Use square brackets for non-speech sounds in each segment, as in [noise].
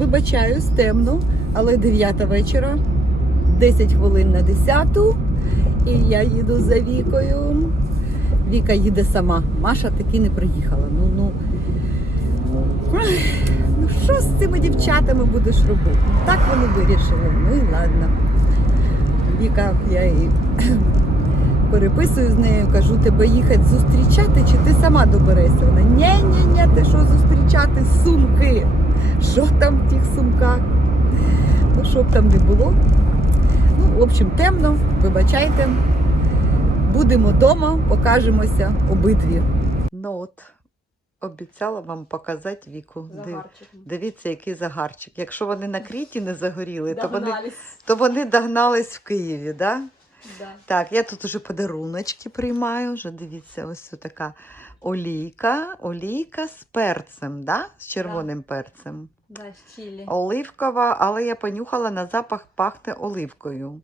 Вибачаюсь, темно, але 9 вечора, 10 хвилин на 10, і я їду за Вікою. Віка їде сама. Маша таки не приїхала. Ну, ну, ну що з цими дівчатами будеш робити? Так вони вирішили. Ну і ладно. Віка, я її [coughs] переписую з нею, кажу, тебе їхати зустрічати, чи ти сама доберешся? Вона ні, ні, ні, ти що зустрічати сумки? Що там в тих сумках? Ну, що б там не було. Ну, в общем, темно, вибачайте. Будемо вдома, покажемося обидві. Ну от, обіцяла вам показати віку. Див- Дивіться, який загарчик. Якщо вони на кріті не загоріли, то вони, Догнались. то вони догнались в Києві, да? Да. Так, я тут уже подаруночки приймаю. Вже дивіться, ось така олійка. Олійка з перцем, да? з червоним перцем. Да, з чилі. Оливкова, але я понюхала на запах пахне оливкою.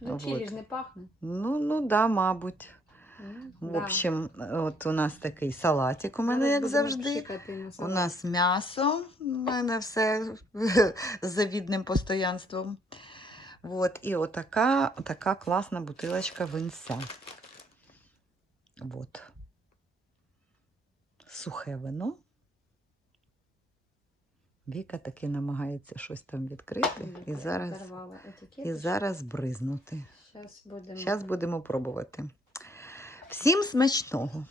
Ну, вот. чилі ж не пахне. Ну, ну да, мабуть. М, В да. общем, от у нас такий салатик у мене, Зараз як завжди. У нас м'ясо, у мене все [laughs] з завідним постоянством. От, і отака, така класна бутилочка винця. От. Сухе вино. Віка таки намагається щось там відкрити і зараз, і зараз бризнути. Щас будемо. Зараз будемо пробувати. Всім смачного!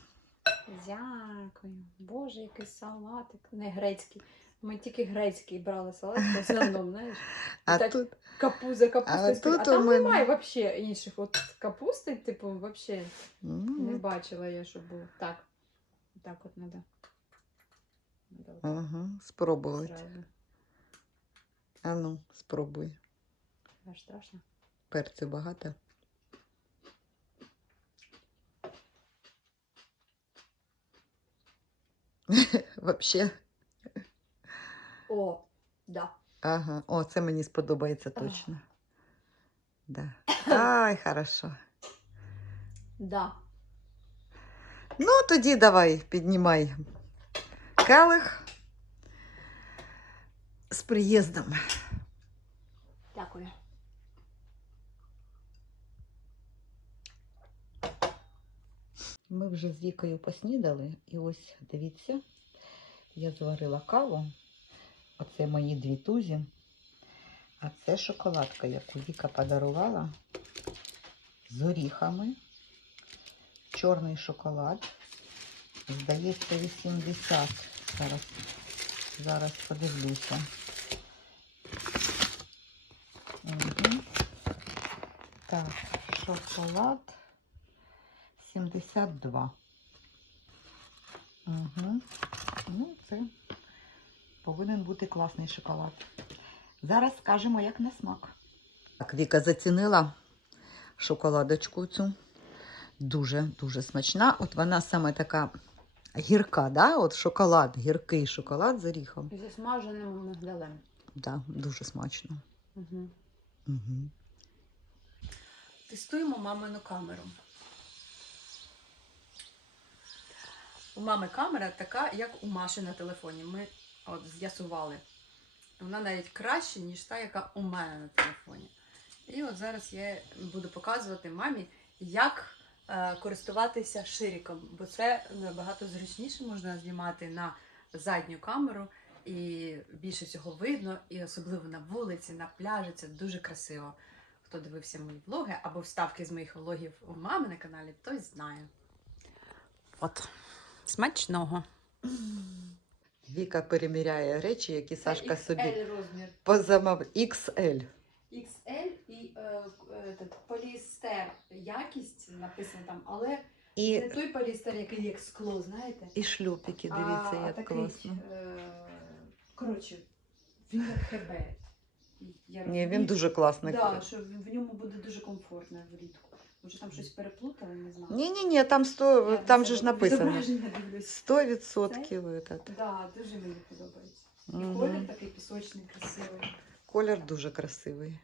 Дякую. Боже, який салатик. Не грецький. Ми тільки грецький брали салат, в основному, знаєш. А так тут Капуза, капуста. А і а тут там мене- немає взагалі інших. От капусти, типу, взагалі ну, не бачила я, щоб було. Так. Так от треба. Ага, спробувати. А ну, спробуй. Аж страшно. Перцю багато. [laughs] Вообще, О, да. ага. О, це мені сподобається точно. Да. Ай, хорошо. Да. Ну, тоді давай, піднімай келих з приїздом. Дякую. Ми вже з Вікою поснідали, і ось дивіться, я зварила каву. Оце мої дві тузі. А це шоколадка, яку Віка подарувала з оріхами. Чорний шоколад. Здається, 80. Зараз, зараз подивлюся. Угу. Так, шоколад 72. Угу. Ну, це повинен бути класний шоколад. Зараз скажемо, як на смак. Так, Віка зацінила шоколадочку цю. Дуже-дуже смачна. От вона саме така гірка, да? От шоколад, гіркий шоколад з оріхом. Зі смаженим мигдалем. Да, дуже смачно. Угу. Угу. Тестуємо мамину камеру. У мами камера така, як у Маші на телефоні. Ми от з'ясували. Вона навіть краще, ніж та, яка у мене на телефоні. І от зараз я буду показувати мамі, як користуватися шириком, бо це набагато зручніше можна знімати на задню камеру, і більше всього видно, і особливо на вулиці, на пляжі. Це дуже красиво. Хто дивився мої влоги або вставки з моїх влогів у мами на каналі, той знає. От, смачного. Віка переміряє речі, які Сашка собі розмір. позамов XL. XL і е, этот, поліестер. Якість написано там, але І, не той поліестер, який як скло, знаєте? і шлюпики, дивіться, а, як такий, класно. Е, коротше, він як ХБ. Я Ні, він дуже класний. Да, що в ньому буде дуже комфортно влітку. Може там щось переплутали, не знаю. Ні, ні, ні, там 100, Я там же ж написано. відображення 100 відсотків. Да, дуже мені подобається. І Мгм. колір такий пісочний, красивий. Колір дуже красивий.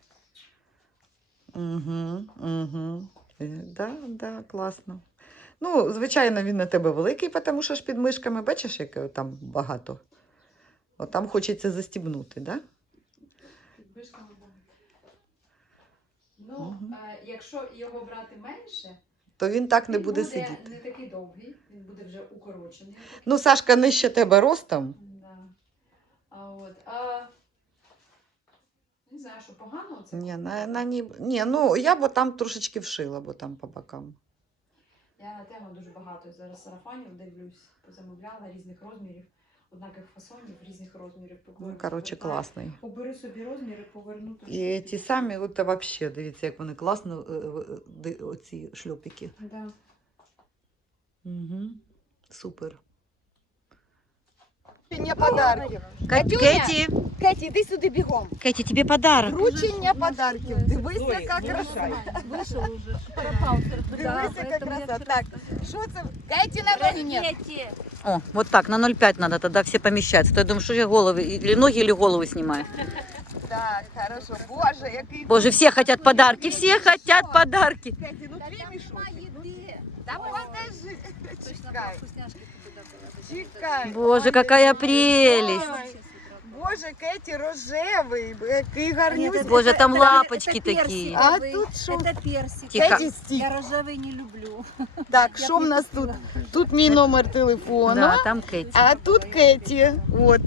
Угу, угу. Да, да, класно. Ну, звичайно, він на тебе великий, тому що ж під мишками, бачиш, як там багато От там хочеться застібнути, да? Підбишками буде. Ну, Мгм. е, якщо його брати менше, То він так не він буде буде сидіти. не такий довгий, він буде вже укорочений. Ну, Сашка нижче тебе ростом. Да. А от, а... Не знаю, що погано це. Ні, на, на ні, ні, ну я б там трошечки вшила, бо там по бокам. Я на тему дуже багато зараз сарафанів дивлюсь, позамовляла різних розмірів, однакових фасонів, різних розмірів. Ну, коротше, класний. Обери собі розміри, поверну. І ті самі, от взагалі, дивіться, як вони класно, е, е, оці шльопики. Да. Угу. Супер. Вручення подарків. Кеті, Кеті, іди сюди бігом. Кеті, тобі подарок. Вручення подарків. Дивись, яка краса. Вышел уже. [laughs] Пропал. Дивись, яка краса. Так, що це? Кеті на рівні. О, вот так, на 0,5 надо, тогда все помещаются. То я думаю, что я головы, или ноги, или голову снимаю. Так, хорошо. Боже, який. Боже, все хотят подарки, все хотят подарки. Кеті, ну твій мішок. Та подожди. Чекай. Чекай. Боже, какая прелесть. Ой, Боже, Кеті рожевий, який гарнюсий. Боже, там лапочки такие. А тут що? Это персик. Тихо. Кеті стік. Я рожевый не люблю. Так, що в нас тут? Тут мій номер телефону. Да, там Кэти. А тут Кеті. От.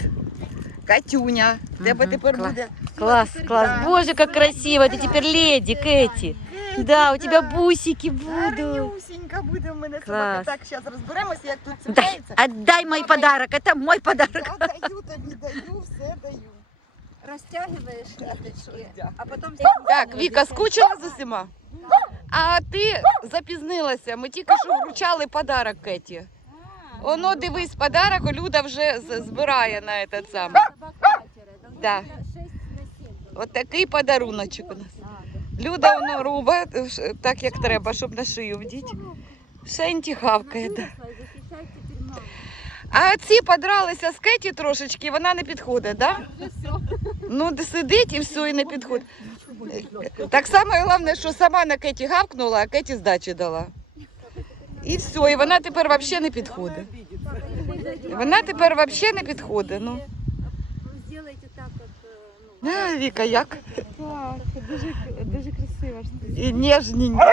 Катюня. Тебе Мгм, тепер клас. буде. Класс, класс. Боже, как красиво. Ты теперь леди, Кэти. Да, у тебя бусики будут. Гарнюсінька буде в мене собака. Клас. Так, зараз розберемося, як тут Дай, цепляється. отдай мой подарок, это мой подарок. Я даю тобі, даю, все даю. Растягиваешь ниточки, а потом... Так, Віка, скучила за всіма? А ти запізнилася. Ми тільки що вручали подарок Кеті. Оно, дивись, подарок Люда вже з- збирає на этот сам. Да. От такий подаруночок у нас. Люда воно робить так, як треба, щоб на шию вдіть. Шенті хавкає, да. А ці подралися з Кеті трошечки, вона не підходить, да? Ну, сидить і все, і не підходить. Так само і головне, що сама на Кеті гавкнула, а Кеті здачі дала. І все, і вона тепер взагалі не підходить. Вона тепер взагалі не підходить. Ну. Сделайте так, как... э, ну, А, Віка, як? Дуже, дуже красиво. І ніжненько.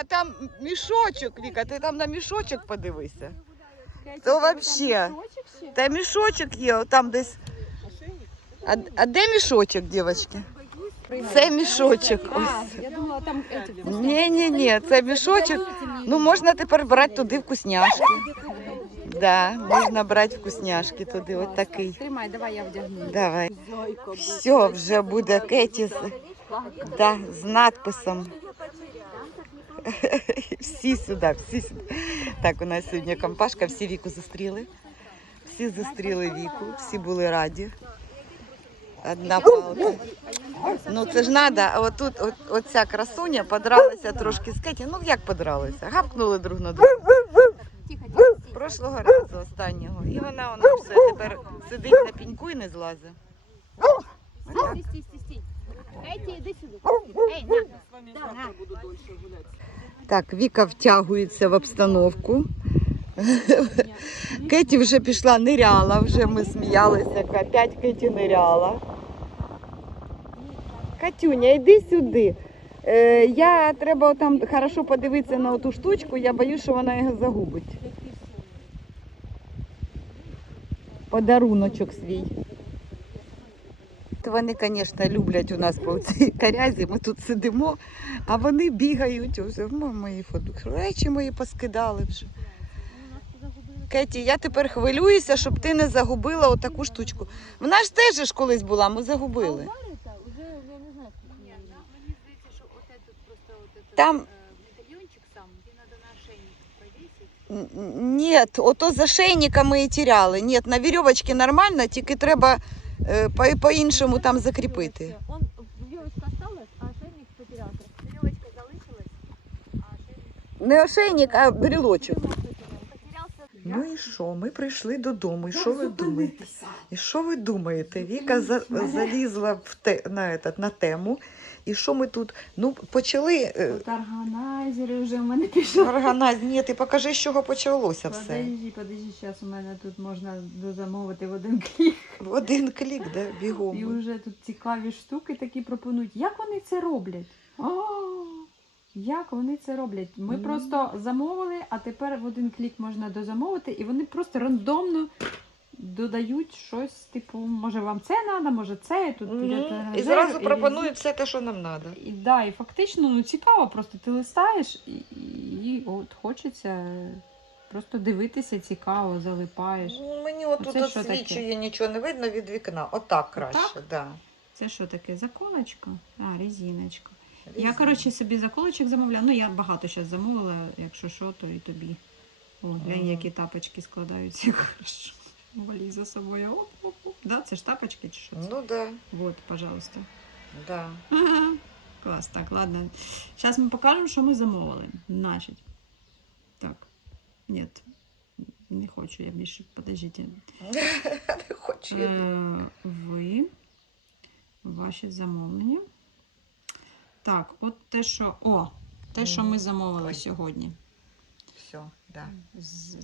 А там мішочок, Віка, ти там на мішочок подивися. То взагалі. Та мішочок є, там десь. А, а де мішочок, дівчатки? Це мішочок. Ось. Я думала, там. Ні, ні, ні, це мішочок. Ну можна тепер брати туди вкусняшки. Да, можна брати вкусняшки туди, от такий. Тримай, давай я вдягну. Давай. Все, вже буде Кеті з, да, з надписом. [laughs] Всі сюди, всі сюди. Так, у нас сьогодні компашка, всі віку зустріли. Всі зустріли віку, всі були раді. Одна палка. Ну це ж треба, а отут от, оця красуня подралася трошки з Кеті. Ну як подралися? Гавкнули друг на друга. Прошлого разу останнього. І вона вона все тепер сидить на піньку і не злазить. Стій, стій, стій, стій. Еті, іди сюди. Ей, на. Да. Так, Віка втягується в обстановку. [laughs] Кеті вже пішла, ниряла, вже ми сміялися, опять Кеті ниряла. Катюня, йди сюди. Е, я треба там хорошо подивитися на ту штучку, я боюсь, що вона його загубить. Подаруночок свій. Вони, звісно, люблять у нас по цій карязі. Ми тут сидимо, а вони бігають. М- мої фото. Речі мої поскидали вже. Кеті, я тепер хвилююся, щоб ти не загубила отаку штучку. Вона ж теж ж колись була, ми загубили. Уже, я не знаю, скільки їй. Мені здається, що от этот просто от этот Там- е, медальйончик сам, де треба на ошейник повісити. Н- Ні, ото за шейника ми і тіряли. Ні, на вірьовочці нормально, тільки треба по- по-іншому там закріпити. Он, веревочка осталась, а ошейник потерялся. Веревочка залишилась, а ошейник Не ошейник, а брілочок. Ну і що? Ми прийшли додому. І що ви думаєте? І що ви думаєте? Віка за, залізла в те, на, этот, на тему. І що ми тут? Ну, почали. е, Органайзери вже в мене пішли. Органайз, ні, ти покажи, з чого почалося все. Подожди, подожди, зараз у мене тут можна дозамовити в один клік. В один клік, де І вже тут цікаві штуки такі пропонують. Як вони це роблять? О, як вони це роблять? Ми Ну. просто замовили, а тепер в один клік можна дозамовити, і вони просто рандомно додають щось, типу, може вам це треба, може це. і Тут Мгм. іде І зразу і пропонують все те, що нам треба. І, да, і фактично ну, цікаво, просто ти листаєш і, і от хочеться просто дивитися, цікаво, залипаєш. Ну, Мені отут Оце що таке? освічує, нічого не видно від вікна. Отак краще? Да. Це що таке? Заколочка? А, резиночка. Я, коротше, собі заколочок замовляла. Ну, я багато зараз замовила, якщо що, то і тобі. О, глянь, Ага. які тапочки складаються. [laughs] Хорошо. Валі за собою. Оп, оп, оп. Да, це ж тапочки чи що це? Ну да, Вот, пожалуйста. да. Ага. Клас, так, ладно. Зараз ми покажемо, що ми замовили. Значить. Так. Ні. Не хочу я більше. Подождите. [laughs] Не хочу я. Е, ви. Ваші замовлення. Так, от те, що. О! Те, що ми замовили Ой. сьогодні. Да.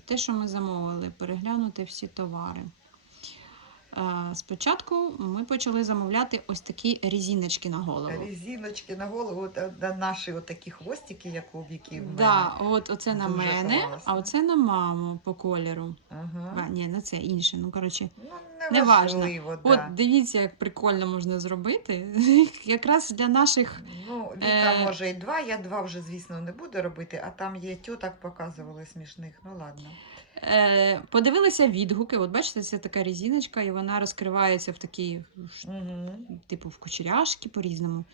Те, що ми замовили, переглянути всі товари. Е, Спочатку ми почали замовляти ось такі різіночки на голову. Різіночки на голову, от, от, на наші от такі хвостики, як у віки в мене. Да, от оце на мене, класно. а оце на маму по кольору. Ага. А, ні, на це інше. Ну, коротше, Ну, Неважно. неважливо, от да. дивіться, як прикольно можна зробити. [laughs] Якраз для наших. Ну, Віка Е, може і два, я два вже, звісно, не буду робити, а там є тьоток показували смішних. Ну ладно. Е, подивилися відгуки. От бачите, це така резиночка, і вона розкривається в такі, Угу. типу, в кучеряшки по-різному.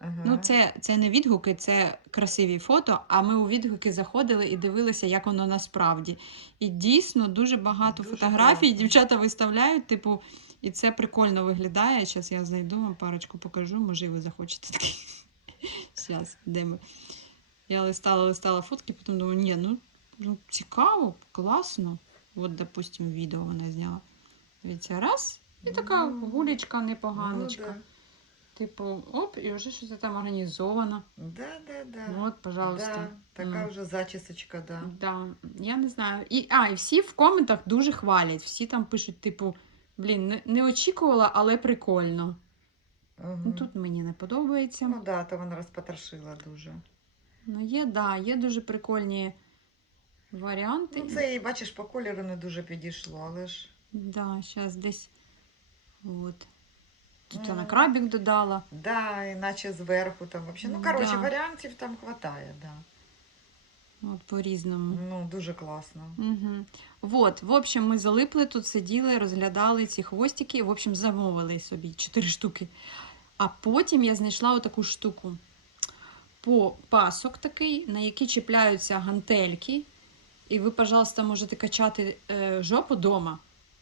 Ага. Ну, це, це не відгуки, це красиві фото. А ми у відгуки заходили і дивилися, як воно насправді. І дійсно дуже багато Дуже фотографій класно. дівчата виставляють, типу, і це прикольно виглядає. Зараз я знайду вам парочку покажу, може, і ви захочете такий. [laughs] Зараз, де ми. Я листала, листала фотки, потім думаю, ні, ну, ну цікаво, класно. От, допустим, відео вона зняла. Дивіться, раз, і така Ну, гулечка непоганочка. Ну, Типу, оп, і вже щось там організовано. да. Да, да. Ну, От, пожалуйста. Да, така вже зачісочка, да. Да, я не знаю. І, а, і всі в коментах дуже хвалять. Всі там пишуть, типу, блін, не, не очікувала, але прикольно. Ну, Угу. тут мені не подобається. Ну да, то вона розпотрошила дуже. Ну, є, да, є дуже прикольні варіанти. Ну, це їй, бачиш, по кольору не дуже підійшло, але ж. Да, зараз десь. От. Тут вона крабік додала. Да, іначе зверху там взагалі. Ну, Да. коротше, варіантів там хватає, да. От по-різному. Ну, дуже класно. Угу. Вот, в общем, ми залипли тут, сиділи, розглядали ці хвостики. В общем, замовили собі 4 штуки. А потім я знайшла отаку штуку. По пасок такий, на який чіпляються гантельки. І ви, пожалуйста, можете качати е, жопу вдома.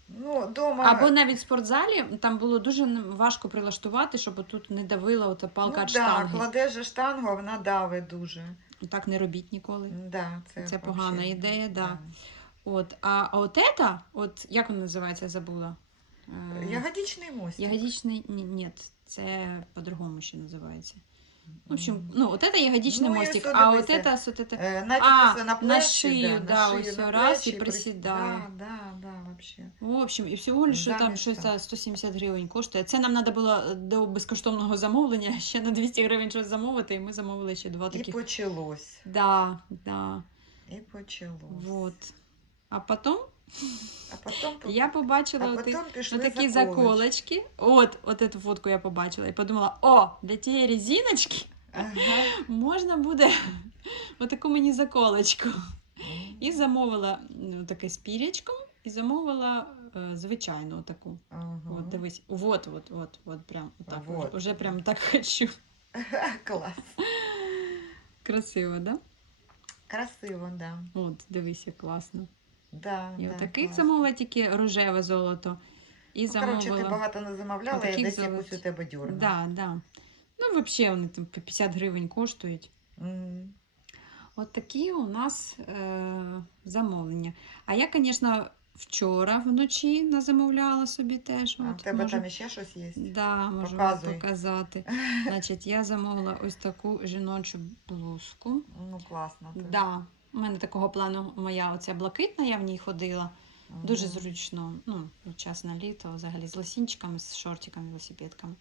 Ну, дома. Або навіть в спортзалі там було дуже важко прилаштувати, щоб тут не давила ота палка ну, від да, штанги. кладеш же штангу, вона давить дуже. Так не робіть ніколи. Да, це Це вообще, погана ідея, да. От, а от ета, от як вона називається, забула. Е, Ягодичний мостик. Ягодичний, ні, ні, це по-другому ще називається. В общем, Мгм. ну, от это ягодичний Ну, і мостик, все, а от дивися. это, от это... Е, навіть А, ось на на плечі, шию, да, да, на ось шию, на раз і плечі, присідає. Да, да, да, вообще. В общем, і всього лише Да, там ну щось що? за 170 гривень коштує. Це нам треба було до безкоштовного замовлення ще [laughs] на 200 гривень щось замовити, і ми замовили ще два І таких. почалось. Да, да, І почалось. вот. А потім а потім, я побачила а оти- потім пішли Ну, такі заколочки. заколочки. От, от эту фотку я побачила і подумала: о, для тієї резиночки Ага. можна буде отаку мені заколочку. І замовила ну, таке з пірячком, і замовила е, звичайну таку. Ага. От, дивись, от, от, от, от, прям отак. Вот. Уже, прям так хочу. [laughs] Клас. Красиво, да? Красиво, да. От, дивись, як класно. Да, І да, отаких клас. замовила тільки рожеве золото. І Ну, коротше, ти багато не замовляла, я десь золот. якусь у тебе дюрну. Да, да. Ну, взагалі, вони там по 50 гривень коштують. М. От такі у нас е, замовлення. А я, звісно, вчора вночі назамовляла собі теж. А в тебе можу- там іще щось є? Да, можу Показуй. показати. [laughs] Значить, я замовила ось таку жіночу блузку. Ну, класно. ти. Да. У мене такого плану моя оця блакитна, я в ній ходила. Мгм. Дуже зручно. Ну, час на літо, взагалі з лосінчиками, з шортиками, велосипедками.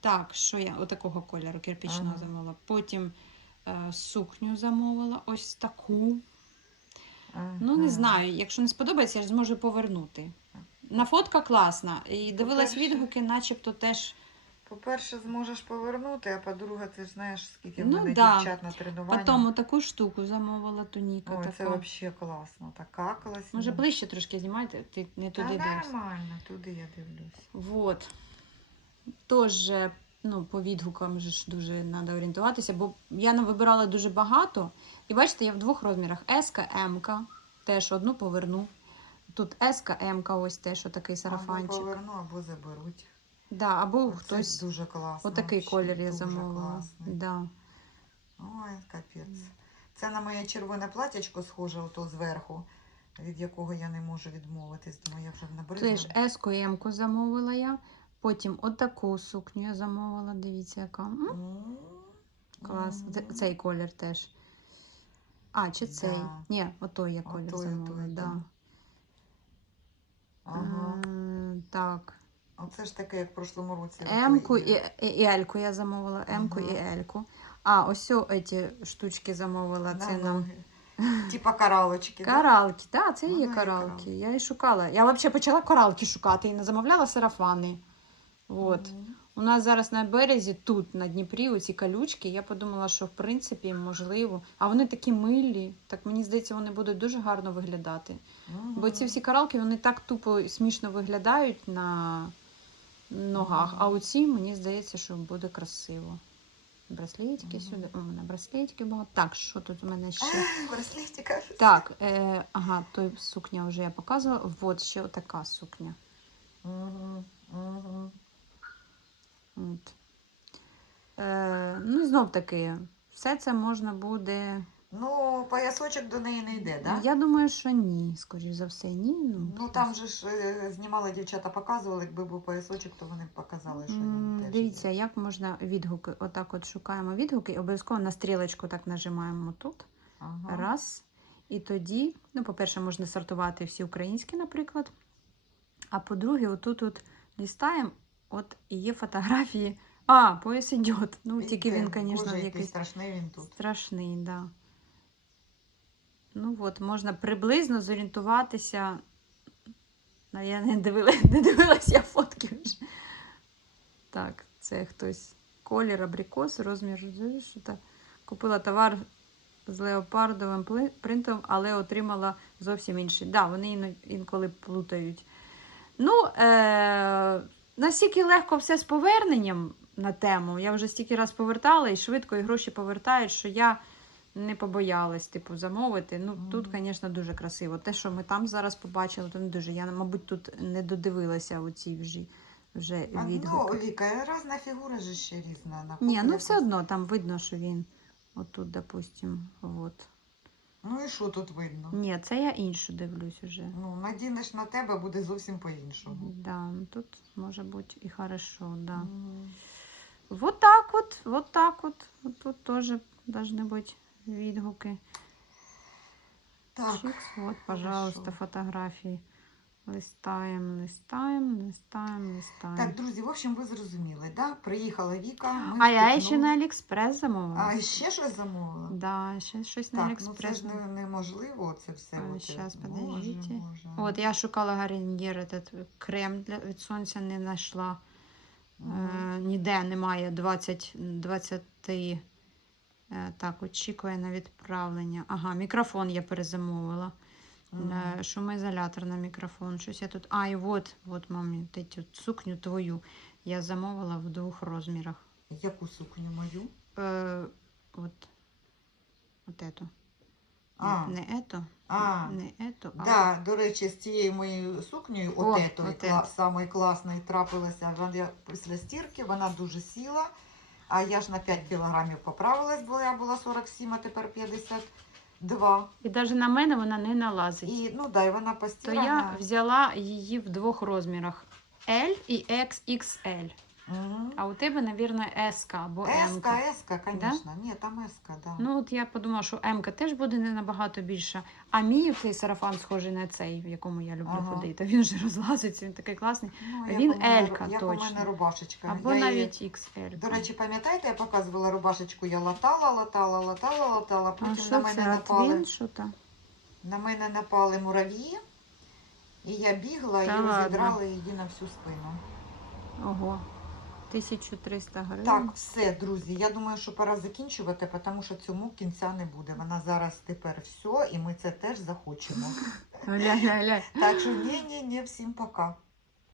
Так, що я отакого кольору кирпічного Ага. замовила. Потім е, сукню замовила, ось таку. Ну, не знаю, якщо не сподобається, я ж зможу повернути. На фотка класна. І дивилась відгуки, начебто теж. По-перше, зможеш повернути, а по-друге, ти ж знаєш, скільки в Ну, мене да. дівчат на тренуванні. Потім таку штуку замовила, туніка Ой, така. це взагалі класно. Така класна. Може, ближче трошки знімайте, ти не Та туди дивишся. нормально, туди я дивлюсь. Вот. Тож, ну, по відгукам же ж дуже треба орієнтуватися, бо я не вибирала дуже багато. І бачите, я в двох розмірах: S, М, теж одну поверну. Тут S, М, ось теж отакий Або сарафанчик. поверну, або заберуть. Да, або Оце хтось. дуже класно. Отакий вообще, колір я дуже замовила. класний. Да. Ой, капець. Це на моє червоне платячко схоже, ото зверху, від якого я не можу відмовитись. Думаю, я вже набридла. Теж S, М замовила я. Потім отаку сукню я замовила. Дивіться, яка. М, М, Клас. Це- Цей колір теж. А, чи цей? Да. Ні, отой я колір Отой, замовила. отой, да. да. Ага. Е, Так. Оце ж таке, як в прошлому році. М-ку і, і, Ельку я замовила. М-ку і Ельку. А, ось ці штучки замовила. на Це нам. Типа каралочки. каралки. Так, це і Ну, є ну, каралки. каралки. Я і шукала. Я взагалі почала коралки шукати і не замовляла сарафани. От. Мгм. У нас зараз на березі, тут, на Дніпрі, оці колючки. Я подумала, що в принципі можливо. А вони такі милі. Так мені здається, вони будуть дуже гарно виглядати. Бо ці всі коралки вони так тупо смішно виглядають на ногах. А оці, мені здається, що буде красиво. Браслетики Мгм. сюди. У мене браслетики багато. Так, що тут у мене ще? [laughs] Браслеті, кажуть. Так, е, ага, той сукня вже я показувала. Вот ще така сукня. Мгм, мгм. От. Е, ну, знов таки, все це можна буде. Ну, поясочок до неї не йде, так? Да? Я думаю, що ні, скоріш за все, ні. Ну, Ну там же ж е, знімали дівчата, показували, якби був поясочок, то вони б показали, що М, він теж Дивіться, є. як можна відгуки. Отак от шукаємо відгуки, і обов'язково на стрілочку так нажимаємо тут. Ага. Раз. І тоді, ну, по-перше, можна сортувати всі українські, наприклад. А по-друге, отут от лістаємо, от і є фотографії. А, пояс ідет. Ну, тільки він, Боже, звісно, який якийсь страшний він тут. страшний, да. Ну от, можна приблизно зорієнтуватися. Ну, я не дивилася, [laughs] не дивилася я фотки вже. Так, це хтось колір абрикос, розмір. Купила товар з леопардовим принтом, але отримала зовсім інший. Да, вони інколи плутають. Ну, е- настільки легко все з поверненням на тему. Я вже стільки раз повертала і швидко, і гроші повертають, що я не побоялась, типу, замовити. Ну, тут, звісно, дуже красиво. Те, що ми там зараз побачили, то не дуже. Я, мабуть, тут не додивилася оці вже, вже А, ну, відгуки. Віка, різна фігура ж ще різна. на Ні, ну все одно там видно, що він отут, допустим, от. Ну і що тут видно? Ні, це я іншу дивлюсь уже. Ну, надінеш на тебе, буде зовсім по-іншому. Да, ну, тут може бути і хорошо, да. Мгм. Вот так вот, вот так. Вот Тут тоже должны быть відгуки. Так, Чикс, вот, пожалуйста, хорошо. фотографії. Листаємо, листаємо, листаємо, листаємо. так, друзі, в общем, ви зрозуміли, да? Приїхала Віка. Ми а я втикнули. ще на Аліекспрес замовила. А ще щось замовила? Да, ще щось на Так, ну це Аліекспрес. ж не, неможливо це все. А, от, щас, Боже, От я шукала Гарнір, этот крем для від сонця не знайшла. Мгм. Е, ніде немає 20, 20 е, так, очікує на відправлення. Ага, мікрофон я перезамовила. Е, Шумоізолятор на мікрофон. Щось я тут. А, і от, от, мамі, цю сукню твою я замовила в двох розмірах. Яку сукню мою? Е, от, от ету. А. Не ету, А, не ету, а Да, до речі, з цією моєю сукнею, от етою, от кла- ет. самою класною трапилася вона після стірки, вона дуже сіла. А я ж на 5 кілограмів поправилась, бо я була 47, а тепер 52. І навіть на мене вона не налазить. І ну да, і вона То я взяла її в двох розмірах: L і XXL. А у тебе, мабуть, S або M. Еска, еска, звісно. Ні, там еска, да. Ну, от я подумала, що М теж буде не набагато більша. А мій цей сарафан схожий на цей, в якому я люблю Ага. ходити. Він же [laughs] розлазиться, він такий класний. Ну, як він у мене- Елька Як у точно. мене рубашечка. Або Я її- навіть XL. До речі, пам'ятаєте, я показувала рубашечку, я латала, латала, латала, латала, а потім на що мене це? напали. Що там? На мене напали мурав'ї, і я бігла Та і ладно. розідрала її на всю спину. Ого. 1300 гривень. Так, все, друзі. Я думаю, що пора закінчувати, тому що цьому кінця не буде. Вона зараз тепер все, і ми це теж захочемо. [laughs] Так що ні, ні, ні, всім пока.